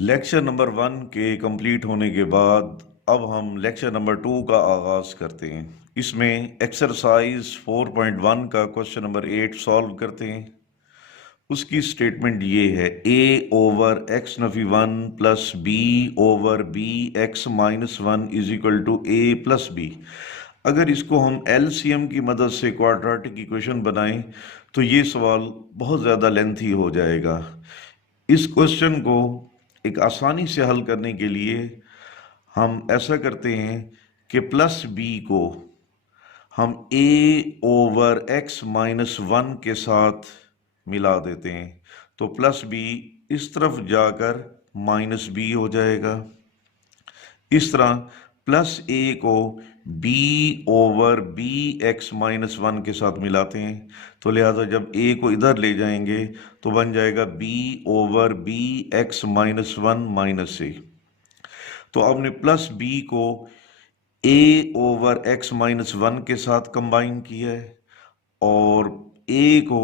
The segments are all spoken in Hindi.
लेक्चर नंबर 1 के कंप्लीट होने के बाद अब हम लेक्चर नंबर 2 का आगाज़ करते हैं। इसमें एक्सरसाइज 4.1 का क्वेश्चन नंबर 8 सॉल्व करते हैं। उसकी स्टेटमेंट ये है, a ओवर एक्स नफी 1 plus B over B x minus 1 is equal to a plus B. अगर इसको हम एलसीएम की मदद से क्वाड्रेटिक इक्वेशन बनाएं तो ये सवाल बहुत ज़्यादा लेंथी हो जाएगा। इस क्वेश्चन को एक आसानी से हल करने के लिए हम ऐसा करते हैं कि प्लस बी को हम a ओवर x माइनस 1 के साथ मिला देते हैं, तो प्लस बी इस तरफ जाकर माइनस बी हो जाएगा। इस तरह प्लस a को b over B x minus 1 के साथ मिलाते हैं, तो लिहाजा जब a को इधर ले जाएंगे तो बन जाएगा b over B x minus 1 minus a। तो आपने प्लस b को a ओवर x माइनस 1 के साथ कंबाइन किया है और a को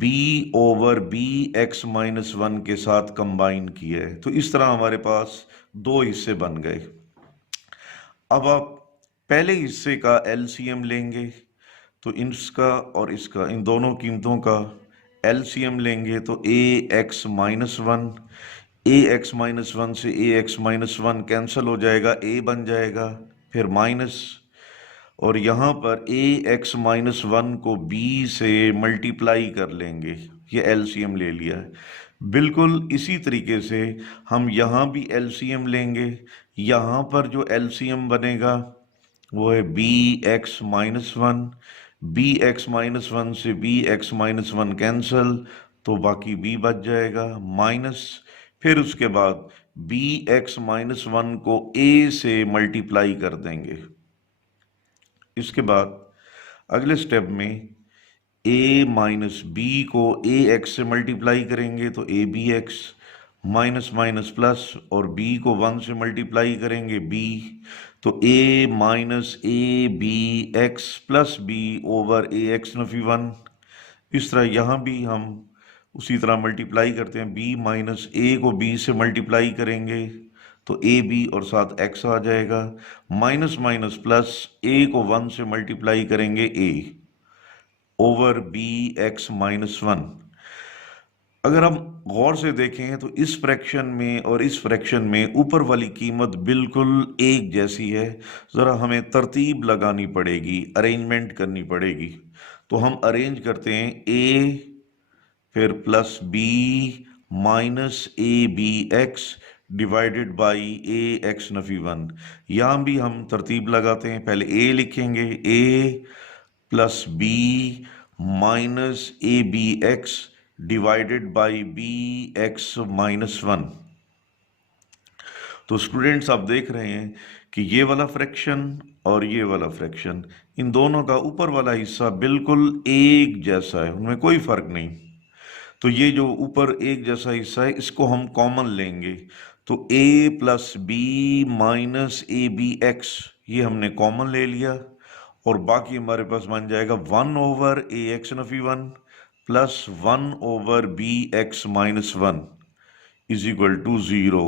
b over B x minus 1 के साथ कंबाइन किया है। तो इस तरह हमारे पास दो हिस्से बन गए। अब आप पहले हिस्से का एलसीएम लेंगे, तो इसका और इसका, इन दोनों कीमतों का एलसीएम लेंगे तो a x minus 1, A x minus 1 से ए एक्स माइनस 1 कैंसिल हो जाएगा, ए बन जाएगा, फिर माइनस, और यहाँ पर ए एक्स माइनस 1 को बी से मल्टीप्लाई कर लेंगे, ये एलसीएम ले लिया है। बिल्कुल इसी तरीके से हम यहाँ भी एलसीएम लेंगे। यहाँ पर जो एलसीएम बनेगा वो है B x minus 1, B x minus 1 से बी एक्स माइनस 1 कैंसिल, तो बाकी बी बच जाएगा, माइनस, फिर उसके बाद बी एक्स माइनस 1 को ए से मल्टीप्लाई कर देंगे। इसके बाद अगले स्टेप में a माइनस बी को ए एक्स से मल्टीप्लाई करेंगे तो A B x, minus minus plus, और b को 1 से मल्टीप्लाई करेंगे b, तो a minus A B X plus B over A x नफी 1। इस तरह यहाँ भी हम उसी तरह मल्टीप्लाई करते हैं, b माइनस ए को b से मल्टीप्लाई करेंगे तो ए बी और साथ x आ जाएगा, माइनस माइनस प्लस, a को 1 से मल्टीप्लाई करेंगे a over B x minus 1। अगर हम गौर से देखें तो इस फ्रैक्शन में और इस फ्रैक्शन में ऊपर वाली कीमत बिल्कुल एक जैसी है, ज़रा हमें तरतीब लगानी पड़ेगी, अरेंजमेंट करनी पड़ेगी। तो हम अरेंज करते हैं a फिर plus b minus A B X divided by A x नफी 1। यहाँ भी हम तरतीब लगाते हैं, पहले a लिखेंगे, a plus B minus A B X divided by B x minus 1। तो स्टूडेंट्स आप देख रहे हैं कि ये वाला फ्रैक्शन और ये वाला फ्रैक्शन, इन दोनों का ऊपर वाला हिस्सा बिल्कुल एक जैसा है, उनमें कोई फर्क नहीं। तो ये जो ऊपर एक जैसा हिस्सा है इसको हम कॉमन लेंगे, तो a plus B minus A B X ये हमने कॉमन ले लिया, और बाकी हमारे पास बन जाएगा 1 ओवर ए एक्स नफी 1 plus 1 over B x minus 1 is equal to 0।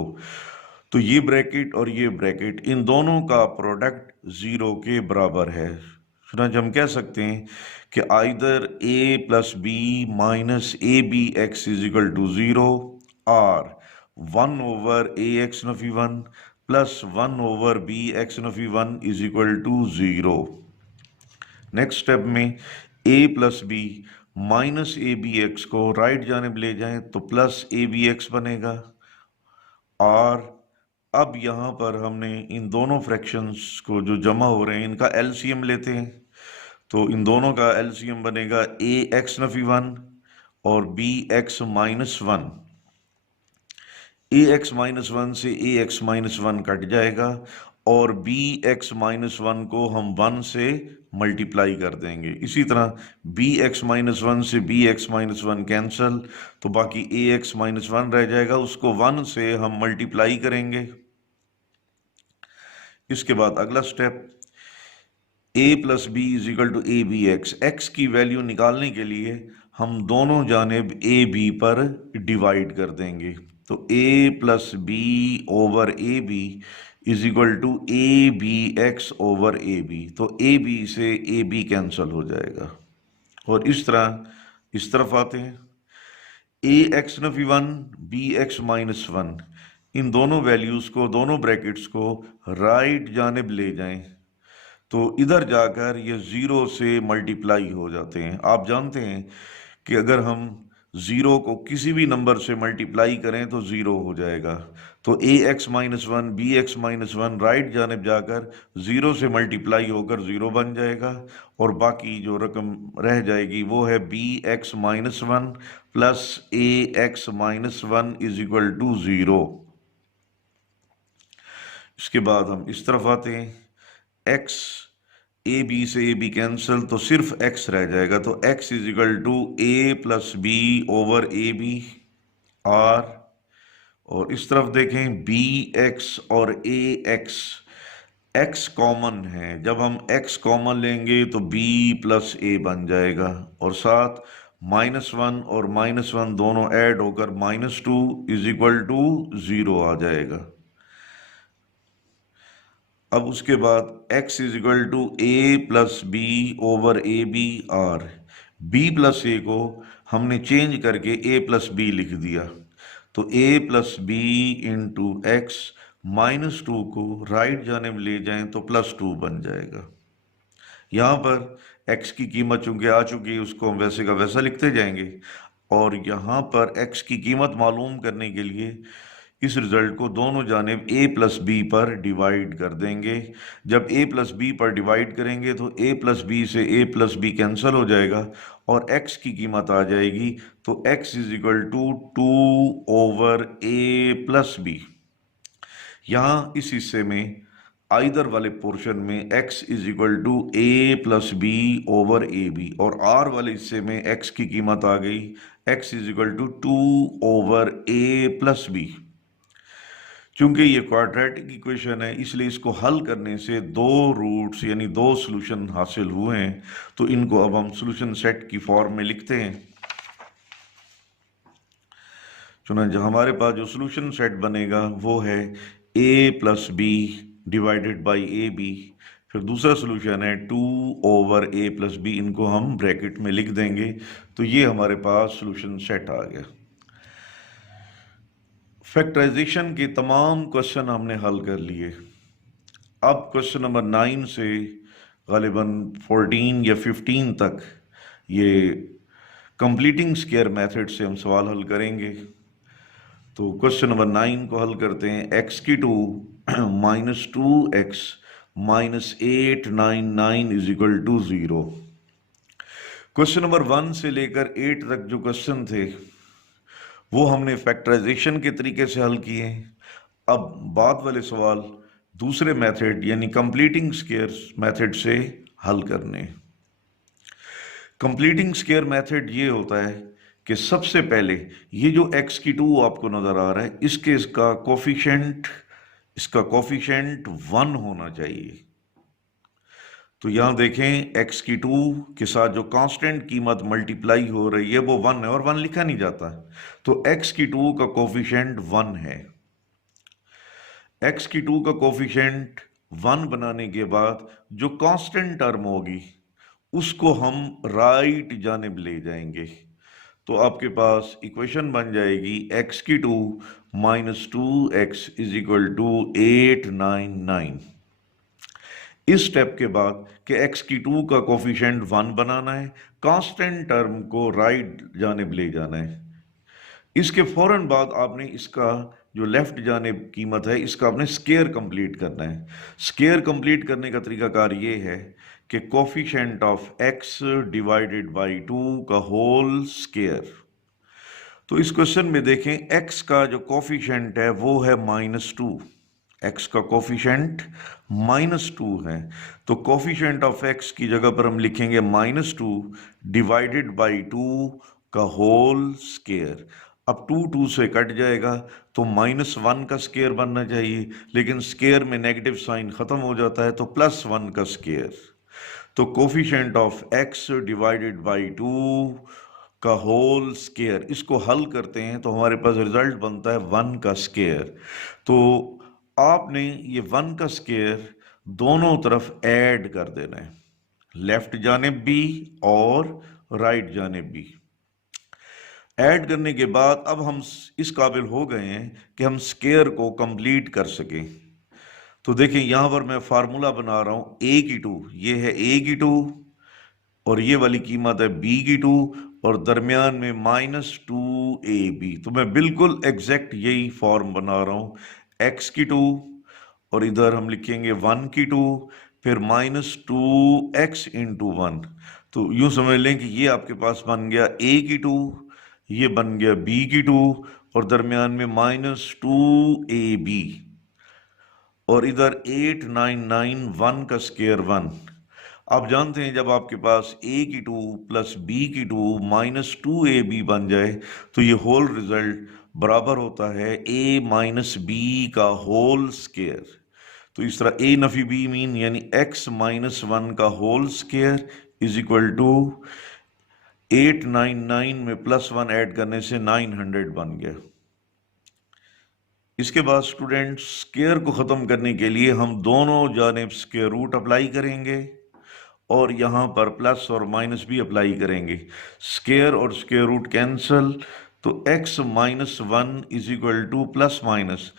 तो ये ब्रैकेट और ये ब्रैकेट, इन दोनों का प्रोडक्ट 0 के बराबर है। सुना, हम कह सकते हैं कि either a plus B minus A B X is equal to 0 और 1 ओवर ए एक्स नफी 1 प्लस 1 ओवर बी एक्स नफी 1 is equal to 0। Next step में a plus B minus A B X को राइट जानिब ले जाएं तो प्लस ए बी एक्स बनेगा, और अब यहाँ पर हमने इन दोनों फ्रैक्शंस को जो जमा हो रहे हैं इनका एलसीएम लेते हैं, तो इन दोनों का एलसीएम बनेगा ए एक्स नफी 1 और बी एक्स माइनस 1। ए एक्स माइनस 1 से ए एक्स माइनस 1 कट जाएगा और बी एक्स माइनस 1 को हम 1 से मल्टीप्लाई कर देंगे। इसी तरह बी एक्स माइनस 1 से बी एक्स माइनस 1 कैंसल, तो बाकी ए एक्स माइनस 1 रह जाएगा, उसको 1 से हम मल्टीप्लाई करेंगे। इसके बाद अगला step, A plus B is equal to A B X. X की वैल्यू निकालने के लिए हम दोनों जानिब ए बी पर डिवाइड कर देंगे। तो a plus B over A b is equal to A B x over A b. तो ए बी से ए बी कैंसिल हो जाएगा और इस तरह इस तरफ आते हैं। ए एक्स नफी one b x minus one, इन दोनों वैल्यूज को, दोनों ब्रैकेट्स को राइट जानिब ले जाएं तो इधर जाकर ये ज़ीरो से मल्टीप्लाई हो जाते हैं। आप जानते हैं कि अगर हम ज़ीरो को किसी भी नंबर से मल्टीप्लाई करें तो ज़ीरो हो जाएगा। तो a x minus one b x minus one right जानिब जाकर ज़ीरो से मल्टीप्लाई होकर ज़ीरो बन जाएगा और बाकी जो रकम रह जाएगी वो है B x minus one plus A x minus one is equal to zero. इसके बाद हम इस तरफ आते हैं। x ए बी से ए बी कैंसिल तो सिर्फ x रह जाएगा। तो x is equal to A plus B over A B R, और इस तरफ देखें बी एक्स और ए एक्स, x कॉमन है। जब हम x कॉमन लेंगे तो b प्लस ए बन जाएगा और साथ माइनस वन और माइनस वन दोनों ऐड होकर minus two is equal to zero आ जाएगा। अब उसके बाद x is equal to A plus B over A B आर। b प्लस ए को हमने चेंज करके a प्लस बी लिख दिया। तो a plus B into X minus two को राइट जानिब ले जाएं तो प्लस टू बन जाएगा। यहाँ पर x की कीमत चूंकि आ चुकी है उसको हम वैसे का वैसा लिखते जाएंगे और यहाँ पर x की कीमत मालूम करने के लिए इस रिजल्ट को दोनों जानिब a प्लस बी पर डिवाइड कर देंगे। जब a प्लस बी पर डिवाइड करेंगे तो a प्लस बी से a प्लस बी कैंसिल हो जाएगा और x की कीमत आ जाएगी। तो x is equal to two over a plus B. यहाँ इस हिस्से में आइदर वाले पोर्शन में x is equal to A plus B over A B और r वाले हिस्से में x की कीमत आ गई x is equal to two over A plus B. चूंकि ये क्वाड्रेटिक इक्वेशन है इसलिए इसको हल करने से दो रूट्स यानी दो सॉल्यूशन हासिल हुए हैं। तो इनको अब हम सॉल्यूशन सेट की फॉर्म में लिखते हैं। चुनांचे हमारे पास जो सॉल्यूशन सेट बनेगा वो है a plus B divided by A B, फिर दूसरा सॉल्यूशन है two over a plus B, इनको हम ब्रैकेट में लिख देंगे। तो ये हमारे पास सॉल्यूशन सेट आ गया। फैक्टराइजेशन के तमाम क्वेश्चन हमने हल कर लिए। अब क्वेश्चन नंबर 9 से गालिबन 14 या 15 तक ये कंप्लीटिंग स्क्वायर मेथड से हम सवाल हल करेंगे। तो क्वेश्चन नंबर 9 को हल करते हैं। x की two minus two X minus 899 is equal to 0। Question number 1 से लेकर 8 तक जो क्वेश्चन थे वो हमने फैक्टराइजेशन के तरीके से हल किए। अब बाद वाले सवाल दूसरे मेथड यानी कंप्लीटिंग स्क्वायर मेथड से हल करने। कंप्लीटिंग स्क्वायर मेथड ये होता है कि सबसे पहले ये जो x की टू आपको नजर आ रहा है इसका कोफिशिएंट 1 होना चाहिए। तो यहां देखें x की टू के साथ जो कांस्टेंट कीमत मल्टीप्लाई हो रही है वो 1 है और 1 लिखा नहीं जाता। तो x की टू का कोफिशिएंट 1 है। x की टू का कोफिशिएंट 1 बनाने के बाद जो कांस्टेंट टर्म होगी उसको हम राइट जानिब ले जाएंगे। तो आपके पास इक्वेशन बन जाएगी x की two minus two X is equal to 899। इस स्टेप के बाद कि x की टू का कोफिशिएंट 1 बनाना है, कांस्टेंट टर्म को राइट जानिब ले जाना है। इसके फौरन बाद आपने इसका जो लेफ्ट जानिब कीमत है इसका आपने स्क्वायर कंप्लीट करना है। स्क्वायर कंप्लीट करने का तरीकाकार ये है कि coefficient of x divided by 2 का होल स्क्वायर। तो इस क्वेश्चन में देखें x का जो कोफिशिएंट है वो है -2। x का कोफिशिएंट -2 है तो कोफिशिएंट ऑफ x की जगह पर हम लिखेंगे -2 डिवाइडेड बाई 2 का होल स्क्वायर। अब 2 से कट जाएगा तो -1 का स्क्वायर बनना चाहिए, लेकिन स्क्वायर में नेगेटिव साइन खत्म हो जाता है तो +1 का स्क्वायर। तो coefficient of x divided by 2 का होल स्क्वायर, इसको हल करते हैं तो हमारे पास रिजल्ट बनता है 1 का स्क्वायर। तो आपने ये 1 का स्क्वायर दोनों तरफ ऐड कर देना है, लेफ्ट जानिब भी और राइट जानिब भी। ऐड करने के बाद अब हम इस काबिल हो गए हैं कि हम स्क्वायर को कंप्लीट कर सकें। तो देखिए यहां पर मैं फार्मूला बना रहा हूं a की 2, ये है a की 2 और ये वाली कीमत है b की 2 और दरमियान में -2ab। तो मैं बिल्कुल एग्जैक्ट यही फॉर्म बना रहा हूं, x की 2 और इधर हम लिखेंगे 1 की 2 फिर -2x इंटू 1। तो यूं समझ लें कि ये आपके पास बन गया a की 2, ये बन गया b की 2 और दरमियान में -2ab और इधर 8991 का स्क्वायर 1। आप जानते हैं जब आपके पास a की 2 प्लस b की 2 -2ab बन जाए तो ये होल रिजल्ट बराबर होता है a माइनस b का होल स्क्वायर। तो इस तरह a नफी b मीन यानी x माइनस 1 का whole square is equal to 899 में +1 ऐड करने से 900 बन गया। इसके बाद स्टूडेंट स्क्वायर को ख़त्म करने के लिए हम दोनों जानिब स्क्वायर रूट अप्लाई करेंगे और यहाँ पर प्लस और माइनस भी अप्लाई करेंगे। स्क्वायर और स्क्वायर रूट कैंसल तो x minus 1 is equal two plus minus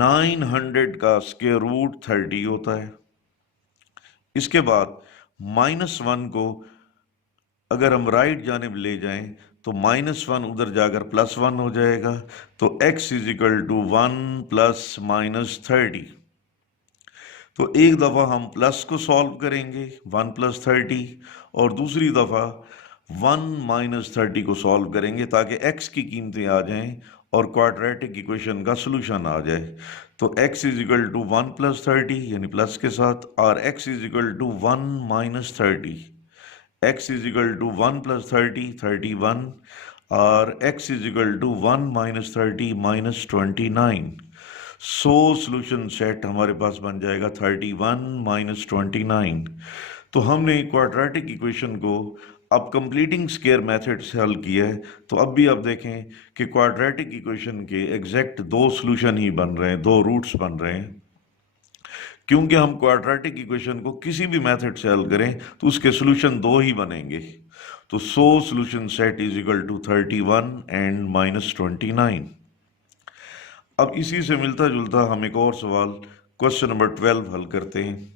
900 का स्क्वायर रूट 30 होता है। इसके बाद -1 को अगर हम राइट जानिब ले जाएं तो -1 उधर जाकर +1 हो जाएगा। तो x is equal to 1 plus minus 30। तो एक दफ़ा हम प्लस को सॉल्व करेंगे 1 प्लस 30 और दूसरी दफ़ा 1 माइनस 30 को सॉल्व करेंगे ताकि x की कीमतें आ जाएं और क्वाड्रेटिक इक्वेशन का सलूशन आ जाए। तो x is equal to 1 plus 30 यानी प्लस के साथ और x is equal to 1 minus 30, x is equal to 1 plus 30 31 और x is equal to 1 minus 30 minus 29। So solution set हमारे पास बन जाएगा 31 माइनस 29। तो हमने क्वाड्रेटिक इक्वेशन को अब कंप्लीटिंग स्क्वायर मेथड से हल किया है। तो अब भी आप देखें कि क्वाड्रेटिक इक्वेशन के एग्जैक्ट दो सोल्यूशन ही बन रहे हैं, दो रूट्स बन रहे हैं। क्योंकि हम क्वाड्रेटिक इक्वेशन को किसी भी मेथड से हल करें तो उसके सोल्यूशन दो ही बनेंगे। तो so solution set is equal to 31 and minus 29। अब इसी से मिलता जुलता हम एक और सवाल क्वेश्चन नंबर 12 हल करते हैं।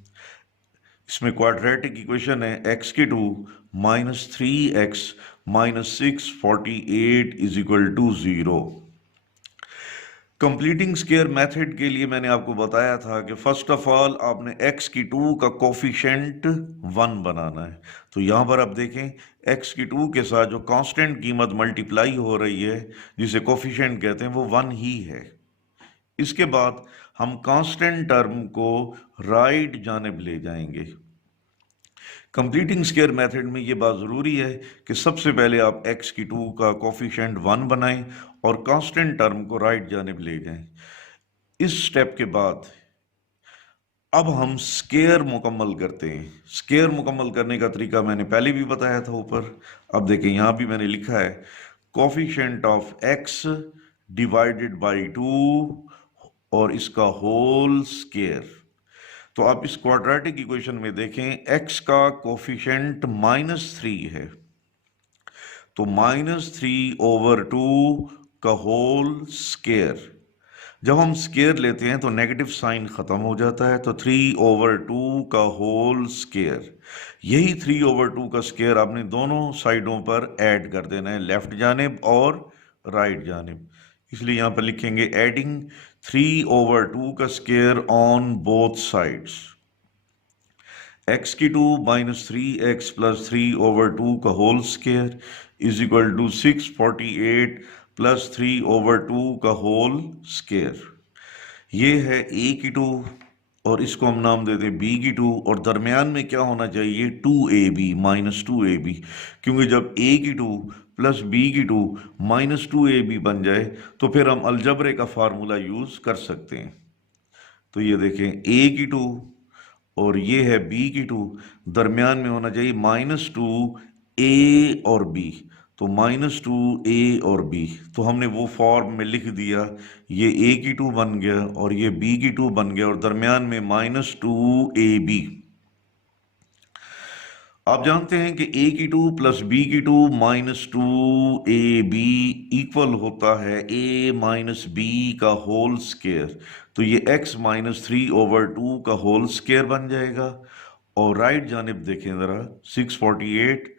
इसमें क्वाड्रेटिक इक्वेशन है x की 2 minus 3x minus 648 is equal to 0। Completing square method के लिए मैंने आपको बताया था कि फर्स्ट ऑफ ऑल आपने x की 2 का कोफिशिएंट 1 बनाना है। तो यहाँ पर आप देखें x की 2 के साथ जो कांस्टेंट कीमत मल्टीप्लाई हो रही है जिसे कोफिशिएंट कहते हैं वो 1 ही है। इसके बाद हम कांस्टेंट टर्म को राइट जानिब ले जाएंगे। कंप्लीटिंग स्क्वायर मेथड में ये बात ज़रूरी है कि सबसे पहले आप x की 2 का कोफिशिएंट 1 बनाएं और कांस्टेंट टर्म को राइट जानिब ले जाएं। इस स्टेप के बाद अब हम स्क्वायर मुकम्मल करते हैं। स्क्वायर मुकम्मल करने का तरीका मैंने पहले भी बताया था ऊपर। अब देखें यहाँ भी मैंने लिखा है coefficient of x divided by 2 और इसका होल स्क्वायर। तो आप इस क्वाड्रेटिक इक्वेशन में देखें x का कोफिशिएंट -3 है तो -3/2 का होल स्क्वायर। जब हम स्क्वायर लेते हैं तो नेगेटिव साइन खत्म हो जाता है। तो 3/2 का होल स्क्वायर, यही 3/2 का स्क्वायर आपने दोनों साइडों पर ऐड कर देना है, लेफ्ट जानिब और राइट जानिब। इसलिए यहाँ पर लिखेंगे एडिंग 3/2 का square on both sides. x की 2 माइनस 3x प्लस 3/2 का whole square is equal to 648 plus 3/2 का होल स्क्वायर। ये है a की 2 और इसको हम नाम देते हैं b की 2 और दरमियान में क्या होना चाहिए 2ab माइनस 2ab, क्योंकि जब a की 2 प्लस b की 2 माइनस 2ab बन जाए तो फिर हम अलजबरे का फार्मूला यूज कर सकते हैं। तो ये देखें a की 2 और ये है b की 2, दरमियान में होना चाहिए -2 a और b, तो -2 a और b, तो हमने वो फॉर्म में लिख दिया, ये a की 2 बन गया और ये b की 2 बन गया और दरमियान में -2 ab। आप जानते हैं कि a की 2 प्लस b की 2 -2 ab इक्वल होता है a माइनस b का होल स्क्वायर, तो ये x -3/2 का होल स्क्वायर बन जाएगा। और राइट जानिब देखें ज़रा, 648,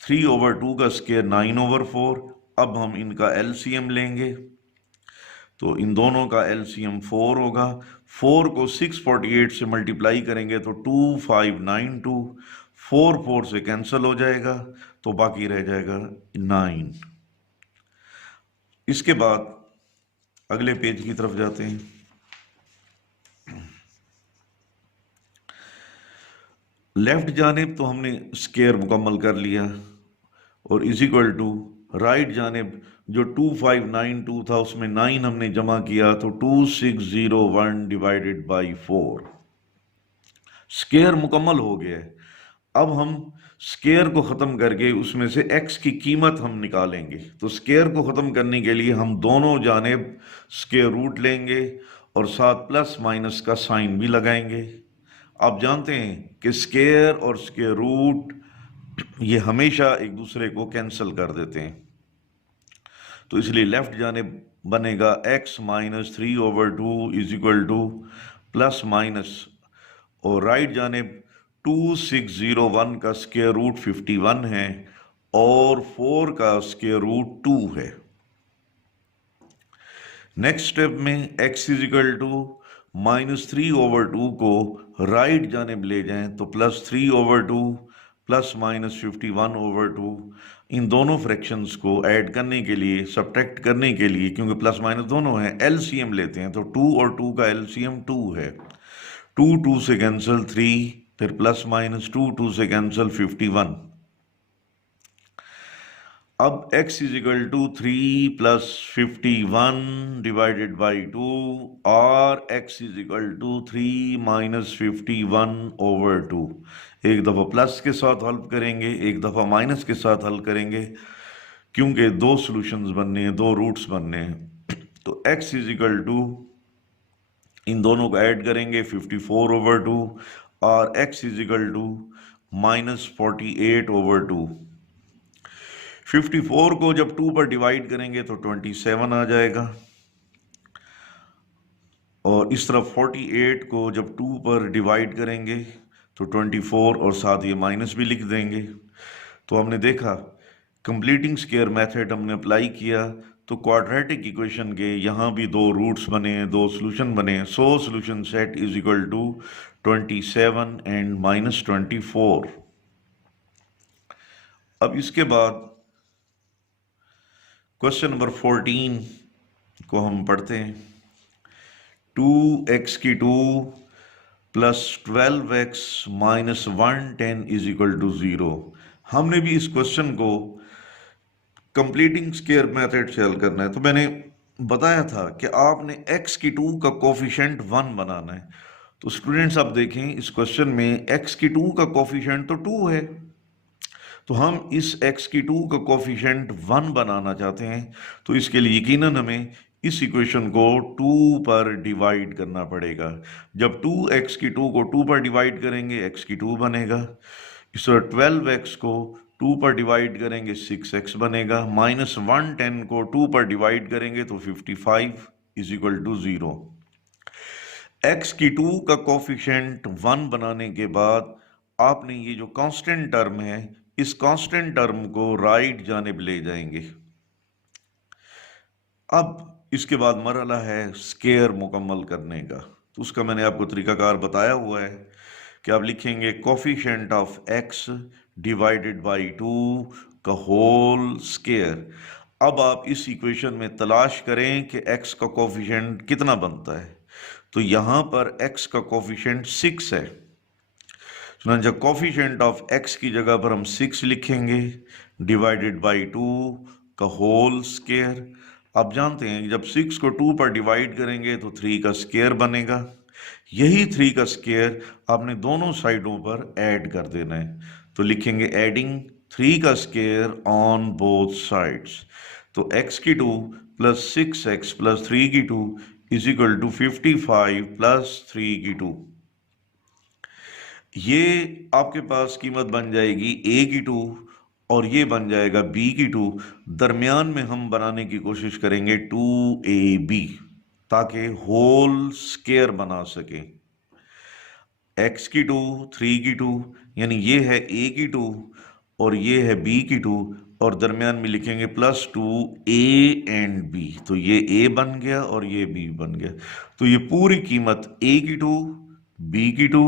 3/2 का स्क्वायर 9/4। अब हम इनका एलसीएम लेंगे, तो इन दोनों का एलसीएम 4 होगा। 4 को 648 से मल्टीप्लाई करेंगे तो 2592, 4 4 से कैंसिल हो जाएगा, तो बाकी रह जाएगा 9। इसके बाद अगले पेज की तरफ जाते हैं। लेफ्ट जानिब तो हमने स्क्वायर मुकम्मल कर लिया और इज इक्वल टू राइट जानिब जो 2592 था उसमें 9 हमने जमा किया, तो 2601 डिवाइडेड बाई 4। स्क्वायर मुकम्मल हो गया है। अब हम स्क्वायर को ख़त्म करके उसमें से x की कीमत हम निकालेंगे, तो स्क्वायर को ख़त्म करने के लिए हम दोनों जानिब स्क्वायर रूट लेंगे और साथ प्लस माइनस का साइन भी लगाएंगे। आप जानते हैं कि स्क्वायर और स्क्वायर रूट ये हमेशा एक दूसरे को कैंसिल कर देते हैं, तो इसलिए लेफ्ट जानिब बनेगा x -3/2 is equal two plus minus, और राइट जानिब 2601 का स्क्वायर रूट 51 है और 4 का स्क्वायर रूट 2 है। नेक्स्ट स्टेप में x इज इक्वल टू -3/2 को राइट जानिब ले जाएं तो +3/2 प्लस -51/2, इन दोनों फ्रैक्शंस को ऐड करने के लिए, सब्ट्रैक्ट करने के लिए, क्योंकि प्लस माइनस दोनों हैं, एलसीएम लेते हैं, तो 2 और 2 का एलसीएम 2 है। 2 2 से कैंसिल 3, फिर प्लस माइनस 2 2 से कैंसिल 51। अब x is equal to 3 plus 51 divided by 2 और x is equal to 3 minus 51/2। एक दफ़ा प्लस के साथ हल करेंगे, एक दफ़ा माइनस के साथ हल करेंगे, क्योंकि दो सॉल्यूशंस बनने हैं, दो रूट्स बनने हैं। तो x इज इक्वल टू, इन दोनों को ऐड करेंगे 54/2 और x इज इक्वल टू -48/2। 54 को जब 2 पर डिवाइड करेंगे तो 27 आ जाएगा, और इस तरफ 48 को जब 2 पर डिवाइड करेंगे तो 24, और साथ ये माइनस भी लिख देंगे। तो हमने देखा कंप्लीटिंग स्क्वायर मेथड हमने अप्लाई किया, तो क्वाड्रेटिक इक्वेशन के यहाँ भी दो रूट्स बने, दो सॉल्यूशन बने। So solution set is equal to 27 and -24। अब इसके बाद क्वेश्चन नंबर 14 को हम पढ़ते हैं। 2x की 2 plus 12x minus 110 is equal to 0। हमने भी इस क्वेश्चन को कंप्लीटिंग स्क्वायर मेथड से हल करना है। तो मैंने बताया था कि आपने x की 2 का कोफिशिएंट 1 बनाना है। तो स्टूडेंट्स आप देखें, इस क्वेश्चन में x की 2 का कोफिशिएंट तो 2 है, तो हम इस x की 2 का कोफिशिएंट 1 बनाना चाहते हैं। तो इसके लिए यकीनन हमें इस इक्वेशन को 2 पर डिवाइड करना पड़ेगा। जब 2x की 2 को 2 पर डिवाइड करेंगे x की 2 बनेगा। इस तरह 12x को 2 पर डिवाइड करेंगे 6x बनेगा। -110 को 2 पर डिवाइड करेंगे तो 55 इज इक्वल टू 0। x की 2 का कोफिशिएंट 1 बनाने के बाद आपने ये जो कांस्टेंट टर्म है, इस कांस्टेंट टर्म को राइट जानिब ले जाएंगे। अब इसके बाद मरहला है स्क्वायर मुकम्मल करने का, तो उसका मैंने आपको तरीकाकार बताया हुआ है कि आप लिखेंगे coefficient of x divided by 2 का होल स्क्वायर। अब आप इस इक्वेशन में तलाश करें कि x का कोफिशिएंट कितना बनता है। तो यहाँ पर x का कोफिशिएंट 6 है, चुनांचे कोफिशिएंट ऑफ x की जगह पर हम 6 लिखेंगे डिवाइडेड बाई 2 का होल स्क्वायर। आप जानते हैं कि जब 6 को 2 पर डिवाइड करेंगे तो 3 का स्क्वायर बनेगा। यही 3 का स्क्वायर आपने दोनों साइडों पर ऐड कर देना है। तो लिखेंगे एडिंग 3 का स्क्वायर ऑन बोथ साइड्स। तो x की 2 प्लस 6x प्लस 3 की 2 इज इक्वल टू 55 प्लस 3 की 2। ये आपके पास कीमत बन जाएगी a की 2 और ये बन जाएगा b की 2। दरमियान में हम बनाने की कोशिश करेंगे 2ab ताकि होल स्क्वायर बना सकें। x की 2 3 की 2 यानी ये है a की 2 और ये है b की 2 और दरमियान में लिखेंगे प्लस 2 a एंड b। तो ये a बन गया और ये b बन गया। तो ये पूरी कीमत a की 2 b की 2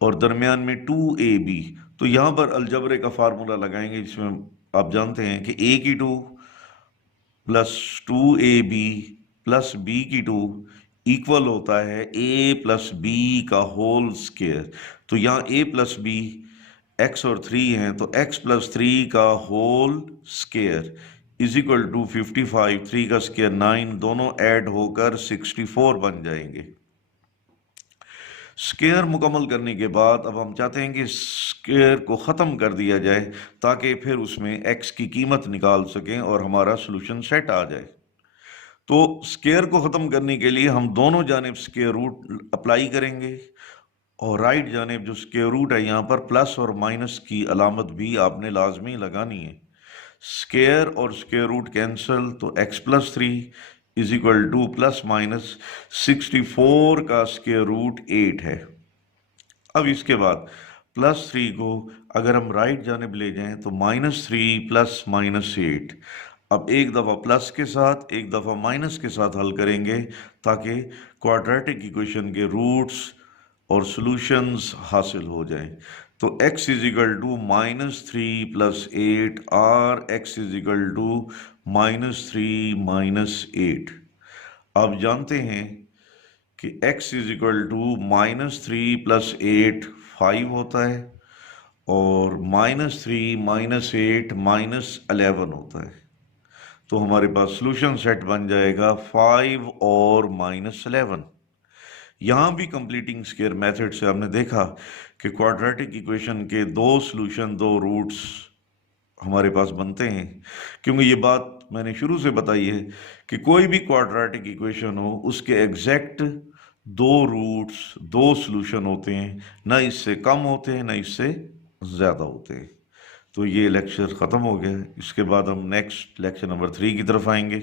और दरमियान में 2ab। तो यहां पर अलजबरे का फार्मूला लगाएंगे जिसमें आप जानते हैं कि a की 2 प्लस 2ab प्लस b की 2 इक्वल होता है a प्लस b का होल स्क्वायर। तो यहाँ a प्लस b x और 3 हैं तो x प्लस 3 का whole square is equal to 55, 3 का स्क्वायर 9, दोनों ऐड होकर 64 बन जाएंगे। स्क्वायर मुकम्मल करने के बाद अब हम चाहते हैं कि स्क्वायर को ख़त्म कर दिया जाए ताकि फिर उसमें x की कीमत निकाल सकें और हमारा सॉल्यूशन सेट आ जाए। तो स्क्वायर को ख़त्म करने के लिए हम दोनों जानिब स्क्वायर रूट अप्लाई करेंगे और राइट जानिब जो स्क्वायर रूट है यहाँ पर प्लस और माइनस की अलामत भी आपने लाजमी लगानी है। स्क्वायर और स्क्वायर रूट कैंसिल तो x plus 3 is equal two plus minus 64 का स्क्वायर रूट 8 है। अब इसके बाद प्लस 3 को अगर हम राइट जानिब ले जाएं तो माइनस 3 प्लस माइनस 8। अब एक दफ़ा प्लस के साथ एक दफ़ा माइनस के साथ हल करेंगे ताकि क्वाड्रेटिक इक्वेशन के रूट्स और सॉल्यूशंस हासिल हो जाएं। तो x is equal to minus 3 plus 8 और x is equal to minus 3 minus 8। आप जानते हैं कि x is equal to minus 3 plus 8 5 होता है और माइनस 3 माइनस 8 माइनस 11 होता है। तो हमारे पास सॉल्यूशन सेट बन जाएगा 5 और माइनस 11। यहाँ भी कंप्लीटिंग स्क्वायर मेथड से हमने देखा कि क्वाड्रेटिक इक्वेशन के दो सॉल्यूशन दो रूट्स हमारे पास बनते हैं, क्योंकि ये बात मैंने शुरू से बताई है कि कोई भी क्वाड्रेटिक इक्वेशन हो उसके एग्जैक्ट दो रूट्स दो सॉल्यूशन होते हैं, ना इससे कम होते हैं ना इससे ज़्यादा होते हैं। तो ये लेक्चर ख़त्म हो गया। इसके बाद हम नेक्स्ट लेक्चर नंबर 3 की तरफ आएंगे।